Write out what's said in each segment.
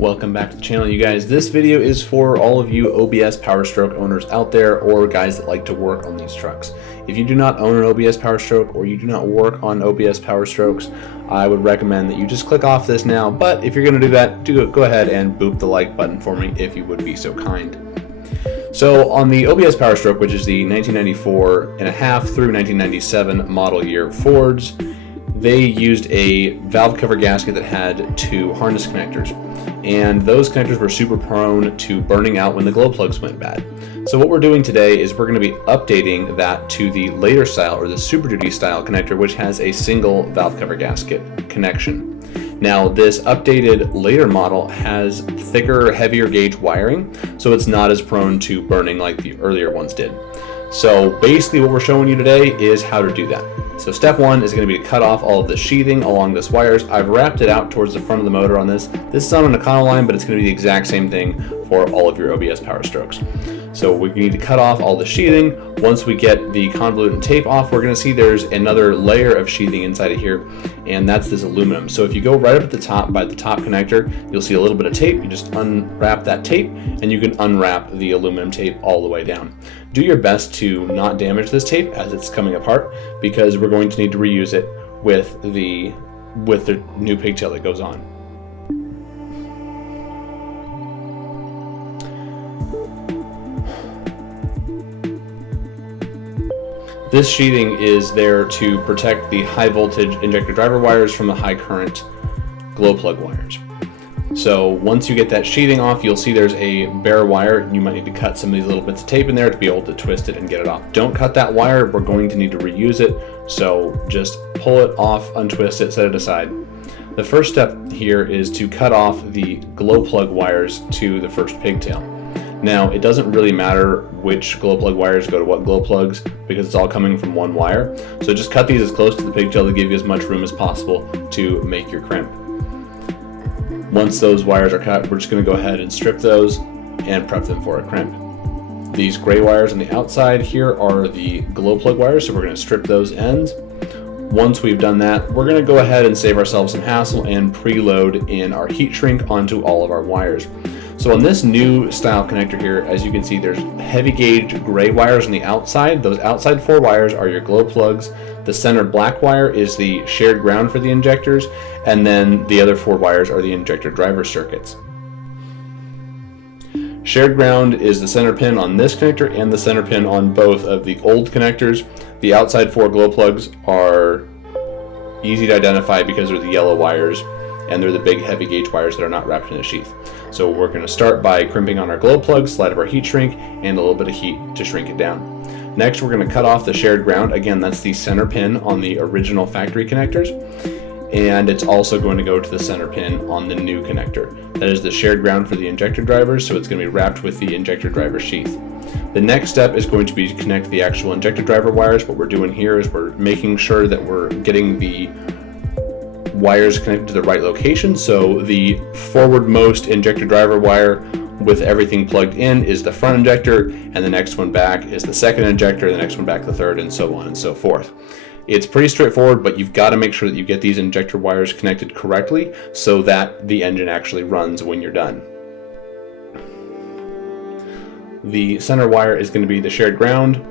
Welcome back to the channel, you guys. This video is for all of you OBS Power Stroke owners out there, or guys that like to work on these trucks. If you do not own an OBS Power Stroke, or you do not work on OBS Power Strokes, I would recommend that you just click off this now. But if you're going to do that, go ahead and boop the like button for me if you would be so kind. So on the OBS Power Stroke, which is the 1994 and a half through 1997 model year Fords, they used a valve cover gasket that had two harness connectors, and those connectors were super prone to burning out when the glow plugs went bad. So what we're doing today is we're going to be updating that to the later style, or the Superduty style connector, which has a single valve cover gasket connection. Now this updated later model has thicker, heavier gauge wiring, so it's not as prone to burning like the earlier ones did. So basically what we're showing you today is how to do that. So step one is going to be to cut off all of the sheathing along this wires. I've wrapped it out towards the front of the motor on this. This is on an Econoline, but it's going to be the exact same thing for all of your OBS Power Strokes. So we need to cut off all the sheathing. Once we get the convoluted tape off, we're going to see there's another layer of sheathing inside of here, and that's this aluminum. So if you go right up at the top by the top connector, you'll see a little bit of tape. You just unwrap that tape, and you can unwrap the aluminum tape all the way down. Do your best to not damage this tape as it's coming apart, because we're going to need to reuse it with the new pigtail that goes on. This sheathing is there to protect the high voltage injector driver wires from the high current glow plug wires. So once you get that sheathing off, you'll see there's a bare wire. You might need to cut some of these little bits of tape in there to be able to twist it and get it off. Don't cut that wire, we're going to need to reuse it. So just pull it off, untwist it, set it aside. The first step here is to cut off the glow plug wires to the first pigtail. Now, it doesn't really matter which glow plug wires go to what glow plugs, because it's all coming from one wire. So just cut these as close to the pigtail to give you as much room as possible to make your crimp. Once those wires are cut, we're just going to go ahead and strip those and prep them for a crimp. These gray wires on the outside here are the glow plug wires, so we're going to strip those ends. Once we've done that, we're going to go ahead and save ourselves some hassle and preload in our heat shrink onto all of our wires. So on this new style connector here, as you can see, there's heavy gauge gray wires on the outside. Those outside four wires are your glow plugs. The center black wire is the shared ground for the injectors, and then the other four wires are the injector driver circuits. Shared ground is the center pin on this connector and the center pin on both of the old connectors. The outside four glow plugs are easy to identify because they're the yellow wires, and they're the big heavy gauge wires that are not wrapped in a sheath. So we're going to start by crimping on our glow plugs, slide of our heat shrink, and a little bit of heat to shrink it down. Next, we're going to cut off the shared ground. Again, that's the center pin on the original factory connectors, and it's also going to go to the center pin on the new connector. That is the shared ground for the injector drivers, so it's going to be wrapped with the injector driver sheath. The next step is going to be to connect the actual injector driver wires. What we're doing here is we're making sure that we're getting the wires connected to the right location. So the forwardmost injector driver wire with everything plugged in is the front injector, and the next one back is the second injector, the next one back the third, and so on and so forth. It's pretty straightforward, but you've got to make sure that you get these injector wires connected correctly so that the engine actually runs when you're done. The center wire is going to be the shared ground.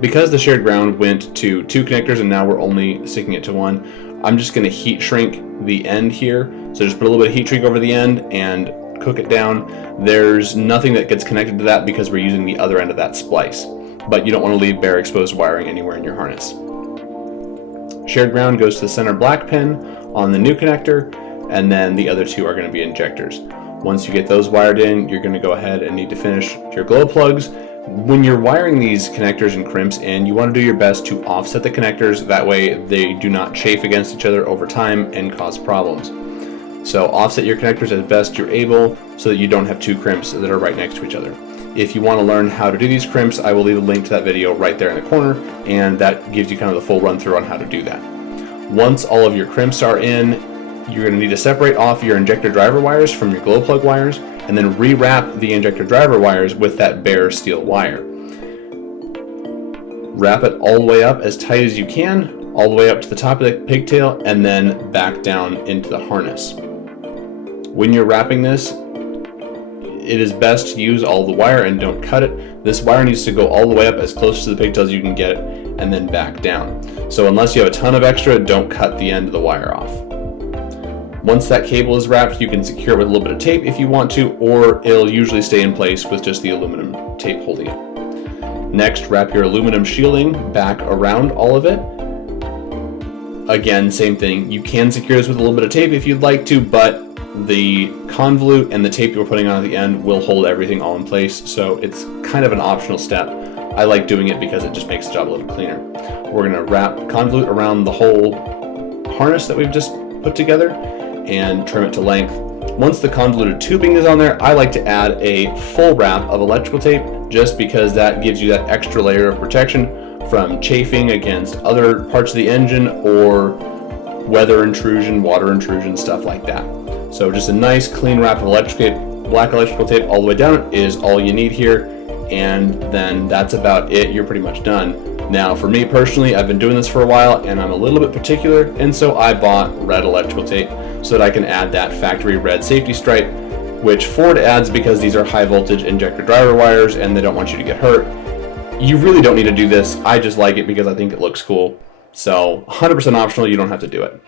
Because the shared ground went to two connectors and now we're only sticking it to one, I'm just going to heat shrink the end here. So just put a little bit of heat shrink over the end and cook it down. There's nothing that gets connected to that because we're using the other end of that splice, but you don't want to leave bare exposed wiring anywhere in your harness. Shared ground goes to the center black pin on the new connector, and then the other two are going to be injectors. Once you get those wired in, you're going to go ahead and need to finish your glow plugs. When you're wiring these connectors and crimps in, you want to do your best to offset the connectors. That way they do not chafe against each other over time and cause problems. So offset your connectors as best you're able so that you don't have two crimps that are right next to each other. If you want to learn how to do these crimps, I will leave a link to that video right there in the corner, and that gives you kind of the full run through on how to do that. Once all of your crimps are in, you're going to need to separate off your injector driver wires from your glow plug wires, and and then rewrap the injector driver wires with that bare steel wire. Wrap it all the way up as tight as you can, all the way up to the top of the pigtail, and then back down into the harness. When you're wrapping this, it is best to use all the wire and don't cut it. This wire needs to go all the way up as close to the pigtail as you can get it, and then back down. So unless you have a ton of extra, don't cut the end of the wire off. Once that cable is wrapped, you can secure it with a little bit of tape if you want to, or it'll usually stay in place with just the aluminum tape holding it. Next, wrap your aluminum shielding back around all of it. Again, same thing. You can secure this with a little bit of tape if you'd like to, but the convolute and the tape you're putting on at the end will hold everything all in place, so it's kind of an optional step. I like doing it because it just makes the job a little cleaner. We're going to wrap convolute around the whole harness that we've just put together and trim it to length. Once the convoluted tubing is on there, I like to add a full wrap of electrical tape just because that gives you that extra layer of protection from chafing against other parts of the engine or weather intrusion, water intrusion, stuff like that. So just a nice clean wrap of electrical tape, black electrical tape all the way down is all you need here, and then that's about it. You're pretty much done. Now for me personally, I've been doing this for a while and I'm a little bit particular, and so I bought red electrical tape so that I can add that factory red safety stripe, which Ford adds because these are high voltage injector driver wires and they don't want you to get hurt. You really don't need to do this. I just like it because I think it looks cool. So 100% optional, you don't have to do it.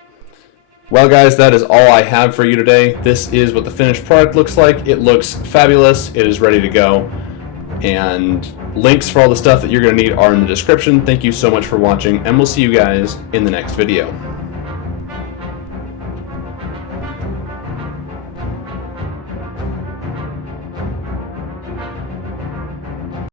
Well guys, that is all I have for you today. This is what the finished product looks like. It looks fabulous. It is ready to go. And links for all the stuff that you're going to need are in the description. Thank you so much for watching, and we'll see you guys in the next video.